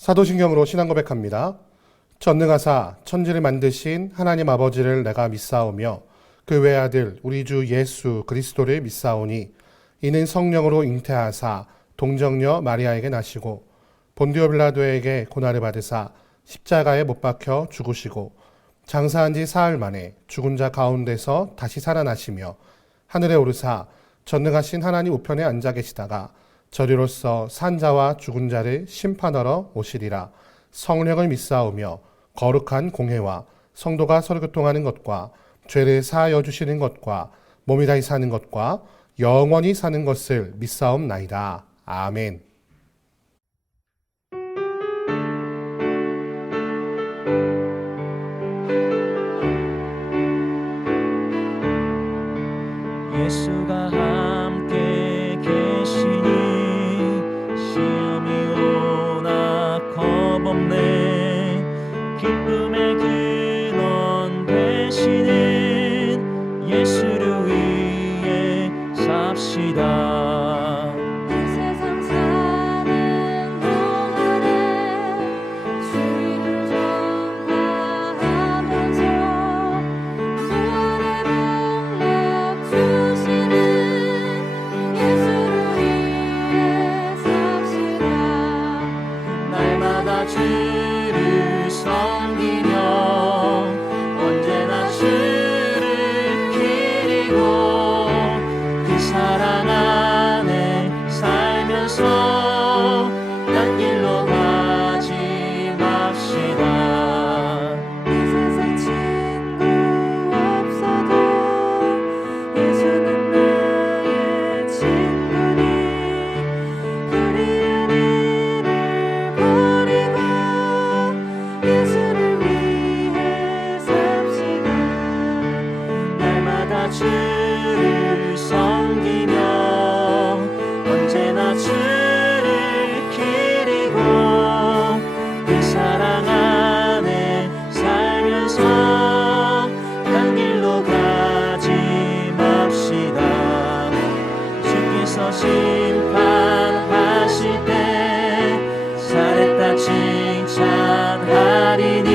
사도신경으로 신앙 고백합니다. 전능하사 천지를 만드신 하나님 아버지를 내가 믿사오며 그 외아들 우리 주 예수 그리스도를 믿사오니 이는 성령으로 잉태하사 동정녀 마리아에게 나시고 본디오 빌라도에게 고난을 받으사 십자가에 못 박혀 죽으시고 장사한 지 사흘 만에 죽은 자 가운데서 다시 살아나시며 하늘에 오르사 전능하신 하나님 우편에 앉아 계시다가 저리로서 산자와 죽은 자를 심판하러 오시리라. 성령을 믿사오며 거룩한 공회와 성도가 서로 교통하는 것과 죄를 사하여 주시는 것과 몸이 다시 사는 것과 영원히 사는 것을 믿사옵나이다. 아멘. 예수가 함께 계시니 시험이 오나 겁없네. 기쁨의 근원 되시는 예수를 위해 삽시다. 이 세상 사는 동안에 주의를 전파하면서 부활의 능력 주시는 예수를 위해 삽시다. 날마다 주를 섬기며 언제나 주를 기리고 그 사랑 안에 살면서 딴 길로 가지 맙시다. 이 세상 친구 없어도 예수는 나의 친구니 불의한 일을 버리고 예수를 위해 삽시다. 날마다 주를 섬기며 언제나 주를 기리고 그 사랑 안에 살면서 딴 길로 가지 맙시다. 주께서 심판하실 때 잘했다 칭찬하리니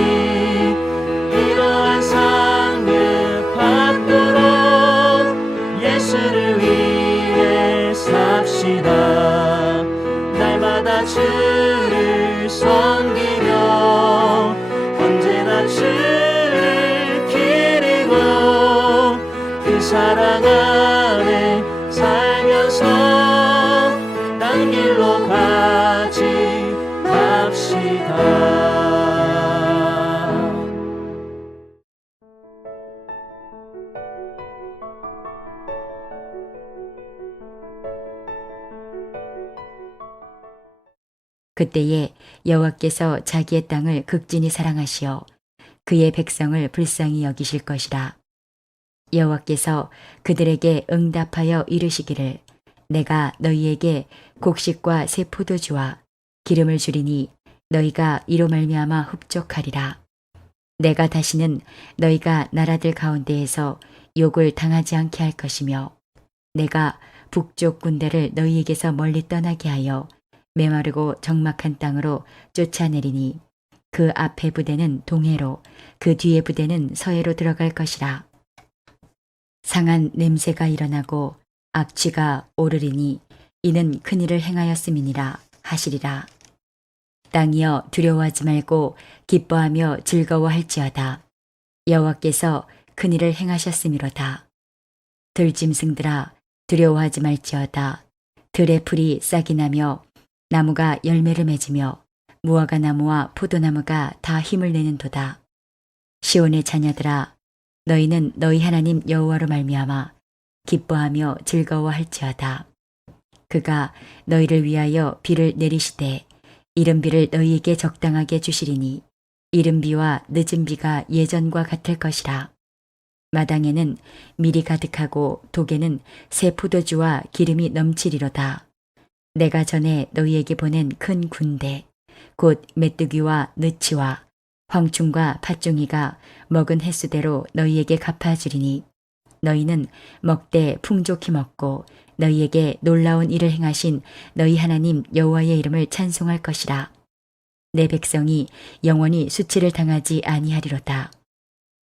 이러한 상급 받도록 예수를 위해 삽시다. 날마다 주를 섬기며 언제나 주를 기리고 그 사랑 안에 살면서 딴 길로 가지 맙시다. 그때에 여호와께서 자기의 땅을 극진히 사랑하시어 그의 백성을 불쌍히 여기실 것이라. 여호와께서 그들에게 응답하여 이르시기를 내가 너희에게 곡식과 새 포도주와 기름을 주리니 너희가 이로 말미암아 흡족하리라. 내가 다시는 너희가 나라들 가운데에서 욕을 당하지 않게 할 것이며 내가 북쪽 군대를 너희에게서 멀리 떠나게 하여 메마르고 적막한 땅으로 쫓아내리니 그 앞에 부대는 동해로 그 뒤에 부대는 서해로 들어갈 것이라. 상한 냄새가 일어나고 악취가 오르리니 이는 큰일을 행하였음이니라 하시리라. 땅이여 두려워하지 말고 기뻐하며 즐거워할지어다. 여호와께서 큰일을 행하셨음이로다. 들짐승들아 두려워하지 말지어다. 들의 풀이 싹이 나며 나무가 열매를 맺으며 무화과 나무와 포도나무가 다 힘을 내는도다. 시온의 자녀들아 너희는 너희 하나님 여호와로 말미암아 기뻐하며 즐거워할지어다. 그가 너희를 위하여 비를 내리시되 이른 비를 너희에게 적당하게 주시리니 이른 비와 늦은 비가 예전과 같을 것이라. 마당에는 밀이 가득하고 독에는 새 포도주와 기름이 넘치리로다. 내가 전에 너희에게 보낸 큰 군대 곧 메뚜기와 느치와 황충과 팥종이가 먹은 횟수대로 너희에게 갚아주리니 너희는 먹되 풍족히 먹고 너희에게 놀라운 일을 행하신 너희 하나님 여호와의 이름을 찬송할 것이라. 내 백성이 영원히 수치를 당하지 아니하리로다.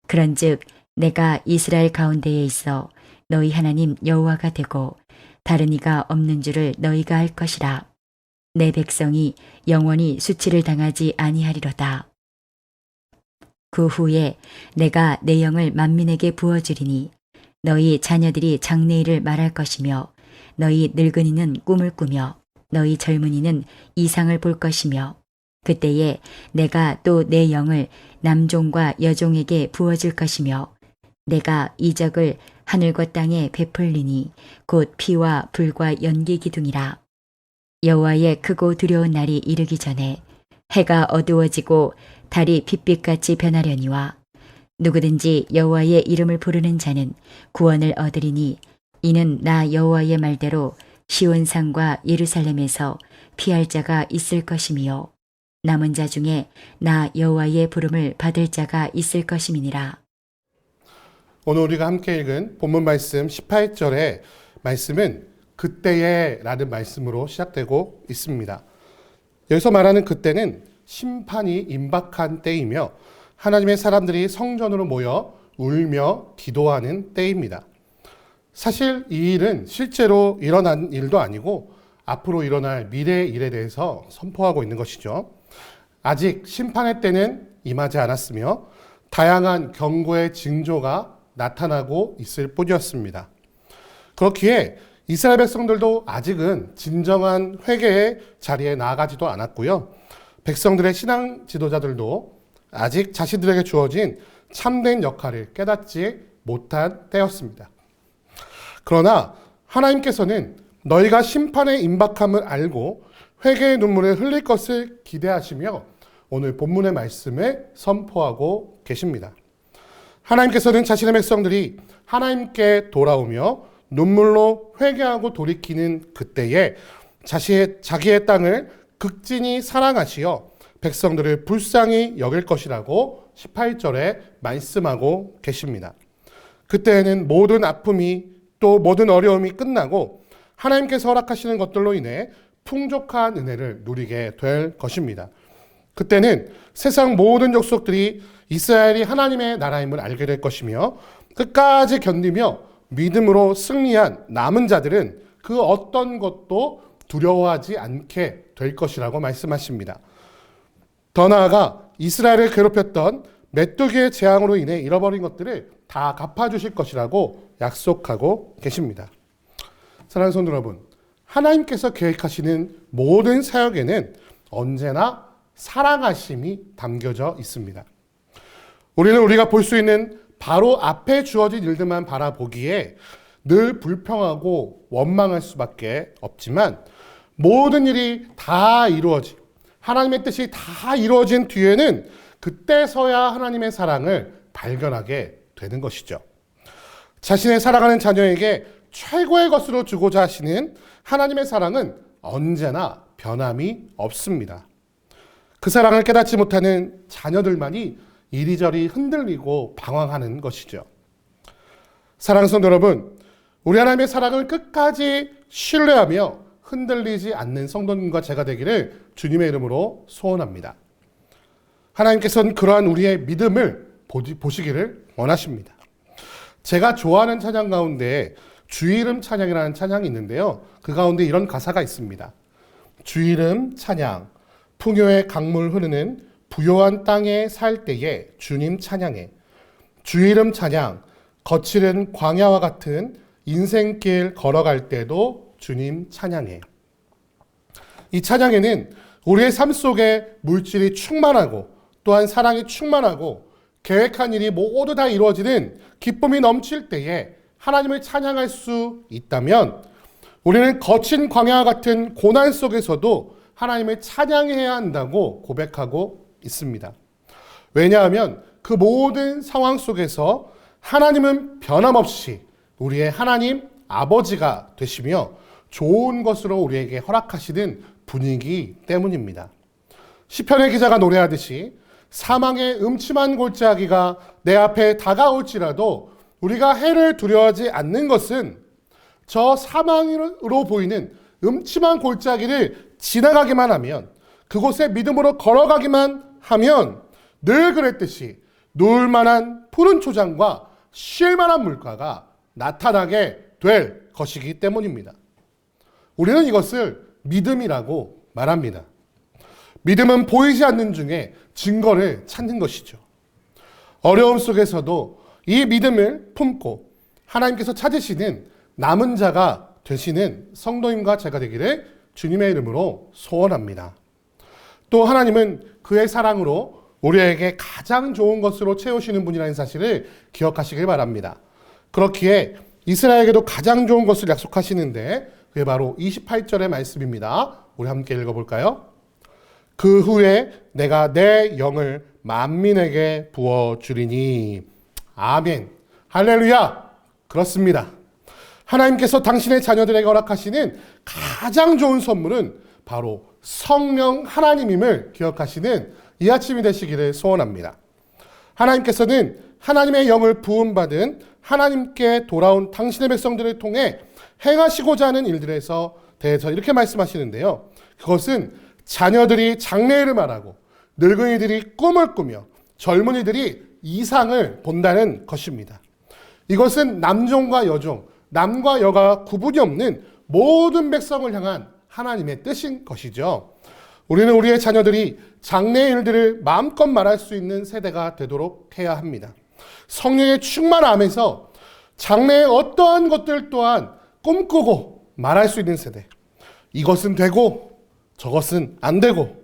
그런즉 내가 이스라엘 가운데에 있어 너희 하나님 여호와가 되고 다른 이가 없는 줄을 너희가 알 것이라. 내 백성이 영원히 수치를 당하지 아니하리로다. 그 후에 내가 내 영을 만민에게 부어주리니 너희 자녀들이 장래일을 말할 것이며 너희 늙은이는 꿈을 꾸며 너희 젊은이는 이상을 볼 것이며 그때에 내가 또 내 영을 남종과 여종에게 부어줄 것이며 내가 이적을 하늘과 땅에 베풀리니 곧 피와 불과 연기 기둥이라. 여호와의 크고 두려운 날이 이르기 전에 해가 어두워지고 달이 핏빛같이 변하려니와 누구든지 여호와의 이름을 부르는 자는 구원을 얻으리니 이는 나 여호와의 말대로 시온산과 예루살렘에서 피할 자가 있을 것이며 남은 자 중에 나 여호와의 부름을 받을 자가 있을 것임이니라. 오늘 우리가 함께 읽은 본문 말씀 18절의 말씀은 그때에 라는 말씀으로 시작되고 있습니다. 여기서 말하는 그때는 심판이 임박한 때이며 하나님의 사람들이 성전으로 모여 울며 기도하는 때입니다. 사실 이 일은 실제로 일어난 일도 아니고 앞으로 일어날 미래의 일에 대해서 선포하고 있는 것이죠. 아직 심판의 때는 임하지 않았으며 다양한 경고의 징조가 나타나고 있을 뿐이었습니다. 그렇기에 이스라엘 백성들도 아직은 진정한 회개의 자리에 나아가지도 않았고요. 백성들의 신앙 지도자들도 아직 자신들에게 주어진 참된 역할을 깨닫지 못한 때였습니다. 그러나 하나님께서는 너희가 심판의 임박함을 알고 회개의 눈물을 흘릴 것을 기대하시며 오늘 본문의 말씀을 선포하고 계십니다. 하나님께서는 자신의 백성들이 하나님께 돌아오며 눈물로 회개하고 돌이키는 그때에 자기의 땅을 극진히 사랑하시어 백성들을 불쌍히 여길 것이라고 18절에 말씀하고 계십니다. 그때에는 모든 아픔이 또 모든 어려움이 끝나고 하나님께서 허락하시는 것들로 인해 풍족한 은혜를 누리게 될 것입니다. 그때는 세상 모든 족속들이 이스라엘이 하나님의 나라임을 알게 될 것이며 끝까지 견디며 믿음으로 승리한 남은 자들은 그 어떤 것도 두려워하지 않게 될 것이라고 말씀하십니다. 더 나아가 이스라엘을 괴롭혔던 메뚜기의 재앙으로 인해 잃어버린 것들을 다 갚아주실 것이라고 약속하고 계십니다. 사랑하는 성도 여러분, 하나님께서 계획하시는 모든 사역에는 언제나 사랑하심이 담겨져 있습니다. 우리는 우리가 볼 수 있는 바로 앞에 주어진 일들만 바라보기에 늘 불평하고 원망할 수밖에 없지만 모든 일이 다 이루어진 하나님의 뜻이 다 이루어진 뒤에는 그때서야 하나님의 사랑을 발견하게 되는 것이죠. 자신의 사랑하는 자녀에게 최고의 것으로 주고자 하시는 하나님의 사랑은 언제나 변함이 없습니다. 그 사랑을 깨닫지 못하는 자녀들만이 이리저리 흔들리고 방황하는 것이죠. 사랑하는 성도 여러분, 우리 하나님의 사랑을 끝까지 신뢰하며 흔들리지 않는 성도님과 제가 되기를 주님의 이름으로 소원합니다. 하나님께서는 그러한 우리의 믿음을 보시기를 원하십니다. 제가 좋아하는 찬양 가운데 주 이름 찬양이라는 찬양이 있는데요. 그 가운데 이런 가사가 있습니다. 주 이름 찬양, 풍요의 강물 흐르는 부요한 땅에 살 때에 주님 찬양해. 주 이름 찬양, 거칠은 광야와 같은 인생길 걸어갈 때도 주님 찬양해. 이 찬양에는 우리의 삶 속에 물질이 충만하고 또한 사랑이 충만하고 계획한 일이 모두 다 이루어지는 기쁨이 넘칠 때에 하나님을 찬양할 수 있다면 우리는 거친 광야와 같은 고난 속에서도 하나님을 찬양해야 한다고 고백하고 있습니다. 왜냐하면 그 모든 상황 속에서 하나님은 변함없이 우리의 하나님 아버지가 되시며 좋은 것으로 우리에게 허락하시는 분이기 때문입니다. 시편의 기자가 노래하듯이 사망의 음침한 골짜기가 내 앞에 다가올지라도 우리가 해를 두려워하지 않는 것은 저 사망으로 보이는 음침한 골짜기를 지나가기만 하면 그곳에 믿음으로 걸어가기만 하면 늘 그랬듯이 누울 만한 푸른 초장과 쉴 만한 물가가 나타나게 될 것이기 때문입니다. 우리는 이것을 믿음이라고 말합니다. 믿음은 보이지 않는 중에 증거를 찾는 것이죠. 어려움 속에서도 이 믿음을 품고 하나님께서 찾으시는 남은 자가 되시는 성도님과 제가 되기를 주님의 이름으로 소원합니다. 또 하나님은 그의 사랑으로 우리에게 가장 좋은 것으로 채우시는 분이라는 사실을 기억하시길 바랍니다. 그렇기에 이스라엘에게도 가장 좋은 것을 약속하시는데 그게 바로 28절의 말씀입니다. 우리 함께 읽어볼까요? 그 후에 내가 내 영을 만민에게 부어주리니. 아멘. 할렐루야. 그렇습니다. 하나님께서 당신의 자녀들에게 허락하시는 가장 좋은 선물은 바로 성령 하나님임을 기억하시는 이 아침이 되시기를 소원합니다. 하나님께서는 하나님의 영을 부음받은 하나님께 돌아온 당신의 백성들을 통해 행하시고자 하는 일들에서 대해서 이렇게 말씀하시는데요. 그것은 자녀들이 장래를 말하고 늙은이들이 꿈을 꾸며 젊은이들이 이상을 본다는 것입니다. 이것은 남종과 여종, 남과 여가 구분이 없는 모든 백성을 향한 하나님의 뜻인 것이죠. 우리는 우리의 자녀들이 장래의 일들을 마음껏 말할 수 있는 세대가 되도록 해야 합니다. 성령의 충만함에서 장래의 어떠한 것들 또한 꿈꾸고 말할 수 있는 세대. 이것은 되고 저것은 안 되고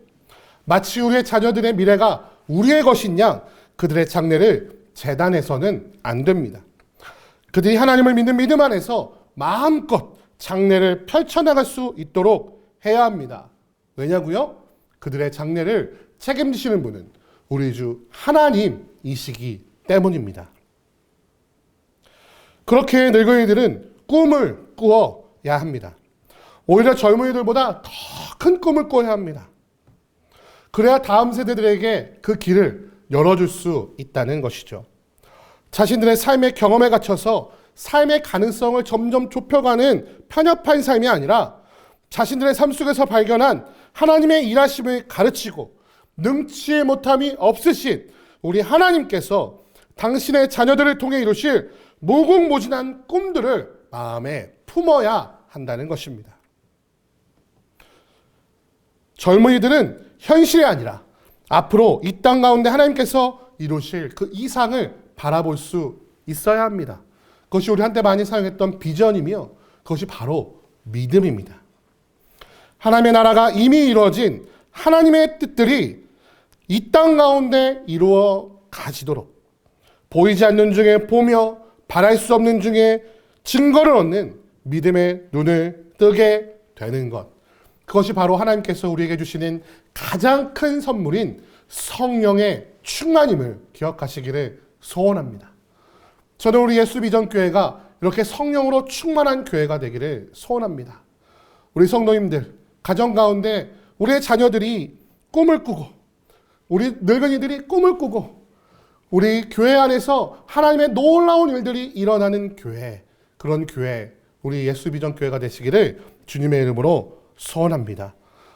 마치 우리의 자녀들의 미래가 우리의 것인 양 그들의 장래를 재단해서는 안 됩니다. 그들이 하나님을 믿는 믿음 안에서 마음껏 장래를 펼쳐나갈 수 있도록 해야 합니다. 왜냐고요? 그들의 장래를 책임지시는 분은 우리 주 하나님이시기 때문입니다. 그렇게 늙은이들은 꿈을 꾸어야 합니다. 오히려 젊은이들보다 더 큰 꿈을 꿔야 합니다. 그래야 다음 세대들에게 그 길을 열어줄 수 있다는 것이죠. 자신들의 삶의 경험에 갇혀서 삶의 가능성을 점점 좁혀가는 편협한 삶이 아니라 자신들의 삶 속에서 발견한 하나님의 일하심을 가르치고 능치 못함이 없으신 우리 하나님께서 당신의 자녀들을 통해 이루실 무궁무진한 꿈들을 마음에 품어야 한다는 것입니다. 젊은이들은 현실이 아니라 앞으로 이 땅 가운데 하나님께서 이루실 그 이상을 바라볼 수 있어야 합니다. 그것이 우리 한때 많이 사용했던 비전이며 그것이 바로 믿음입니다. 하나님의 나라가 이미 이루어진 하나님의 뜻들이 이 땅 가운데 이루어 가지도록 보이지 않는 중에 보며 바랄 수 없는 중에 증거를 얻는 믿음의 눈을 뜨게 되는 것. 그것이 바로 하나님께서 우리에게 주시는 가장 큰 선물인 성령의 충만임을 기억하시기를 소원합니다. 저는 우리 예수비전교회가 이렇게 성령으로 충만한 교회가 되기를 소원합니다. 우리 성도님들, 가정 가운데 우리의 자녀들이 꿈을 꾸고 우리 늙은이들이 꿈을 꾸고 우리 교회 안에서 하나님의 놀라운 일들이 일어나는 교회, 그런 교회, 우리 예수비전교회가 되시기를 주님의 이름으로 소원합니다.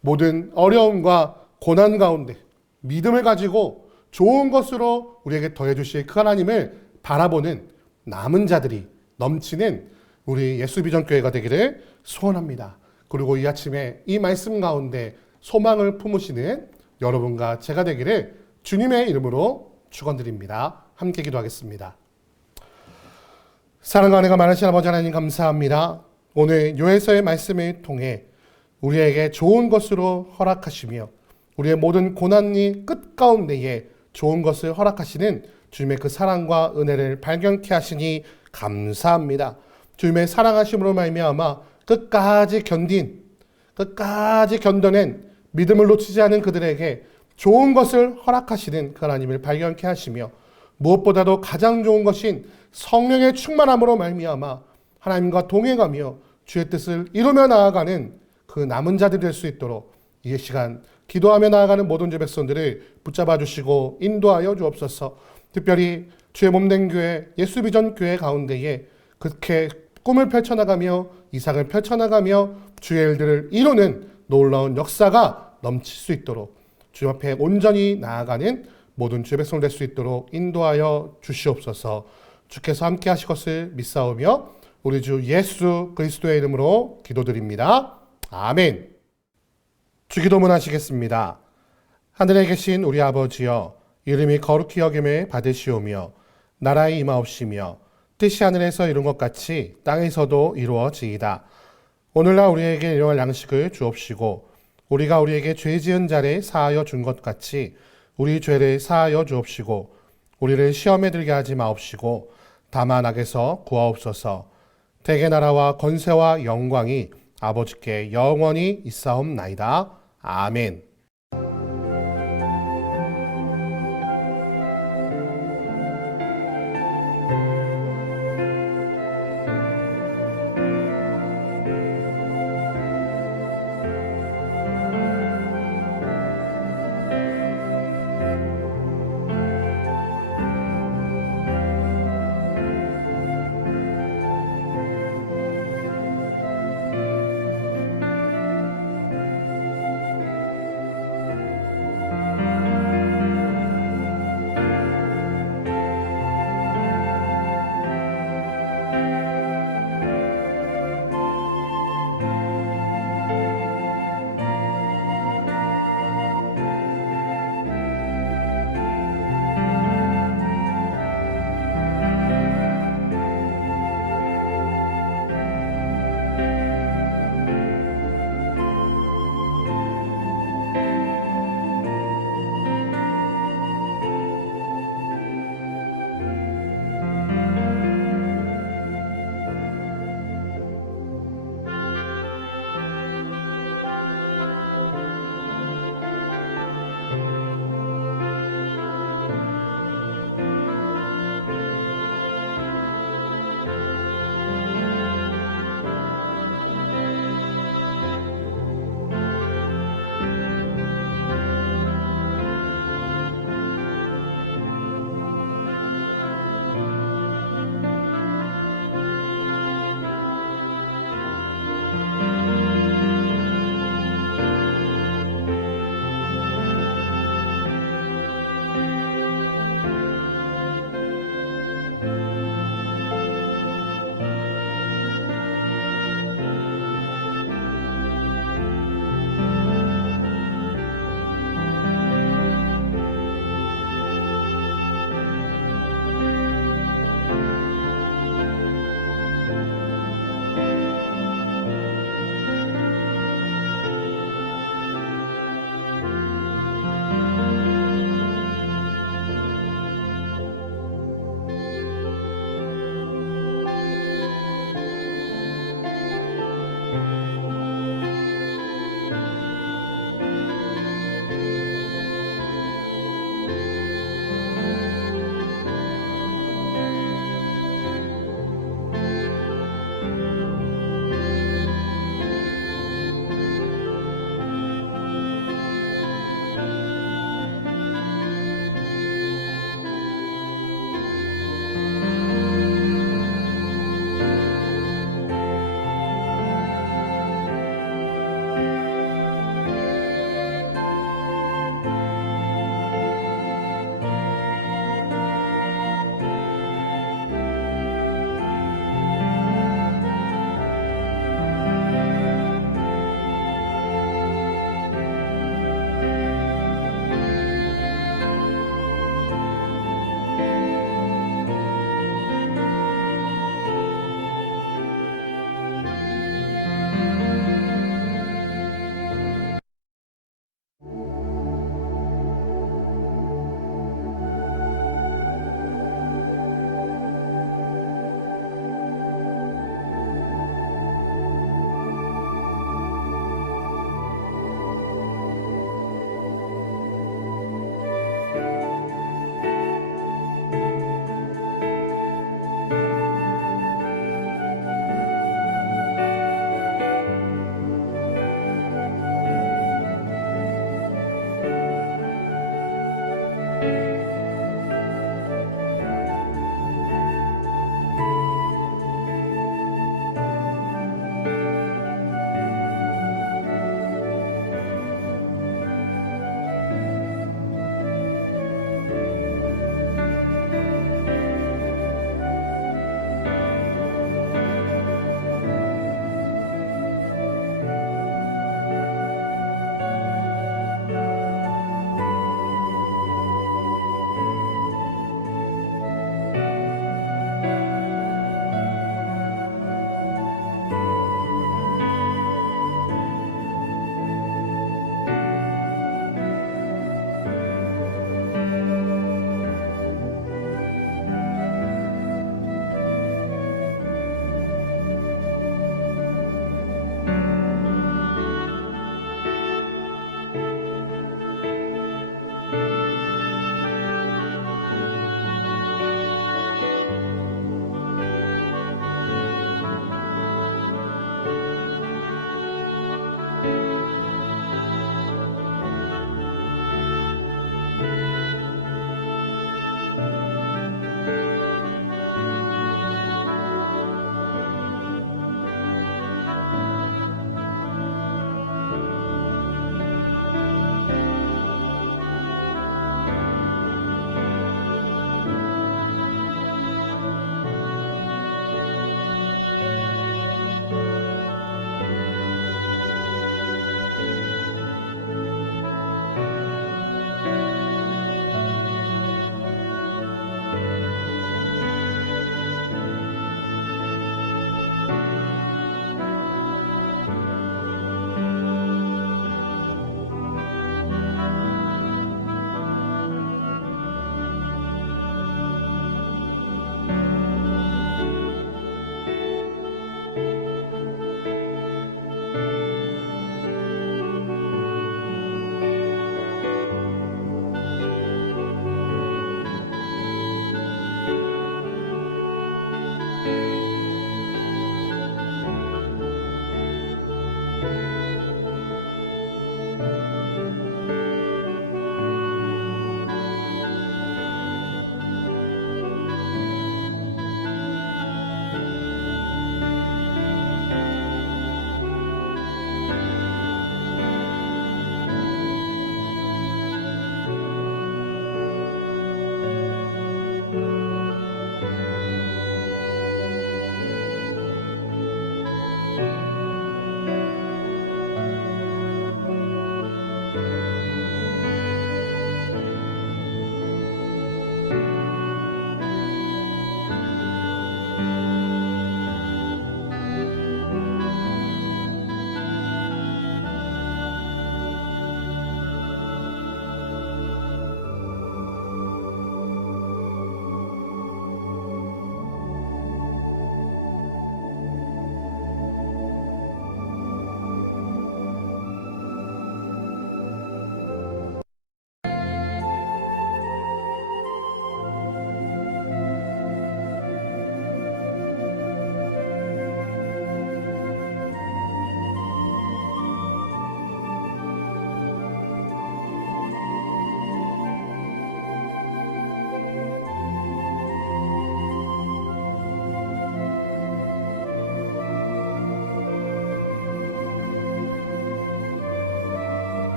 모든 어려움과 고난 가운데 믿음을 가지고 좋은 것으로 우리에게 더해 주실 그 하나님을 바라보는 남은 자들이 넘치는 우리 예수비전교회가 되기를 소원합니다. 그리고 이 아침에 이 말씀 가운데 소망을 품으시는 여러분과 제가 되기를 주님의 이름으로 축원드립니다. 함께 기도하겠습니다. 사랑과 은혜가 많으신 아버지 하나님 감사합니다. 오늘 요에서의 말씀을 통해 우리에게 좋은 것으로 허락하시며 우리의 모든 고난이 끝 가운데에 좋은 것을 허락하시는 주님의 그 사랑과 은혜를 발견케 하시니 감사합니다. 주님의 사랑하심으로 말미암아 끝까지 견뎌낸 믿음을 놓치지 않은 그들에게 좋은 것을 허락하시는 그 하나님을 발견케 하시며 무엇보다도 가장 좋은 것인 성령의 충만함으로 말미암아 하나님과 동행하며 주의 뜻을 이루며 나아가는 그 남은 자들이 될 수 있도록 이 시간 기도하며 나아가는 모든 주 백성들을 붙잡아 주시고 인도하여 주옵소서. 특별히 주의 몸된 교회 예수비전 교회 가운데에 그렇게 꿈을 펼쳐나가며 이상을 펼쳐나가며 주의 일들을 이루는 놀라운 역사가 넘칠 수 있도록 주님 앞에 온전히 나아가는 모든 주의 백성 될 수 있도록 인도하여 주시옵소서. 주께서 함께 하실 것을 믿사오며 우리 주 예수 그리스도의 이름으로 기도드립니다. 아멘. 주기도문 하시겠습니다. 하늘에 계신 우리 아버지여, 이름이 거룩히 여김을 받으시오며 나라의 임하옵시며 뜻이 하늘에서 이룬 것 같이 땅에서도 이루어지이다. 오늘날 우리에게 일용할 양식을 주옵시고 우리가 우리에게 죄 지은 자를 사하여 준 것 같이 우리 죄를 사하여 주옵시고 우리를 시험에 들게 하지 마옵시고 다만 악에서 구하옵소서. 대개 나라와 권세와 영광이 아버지께 영원히 있사옵나이다. 아멘.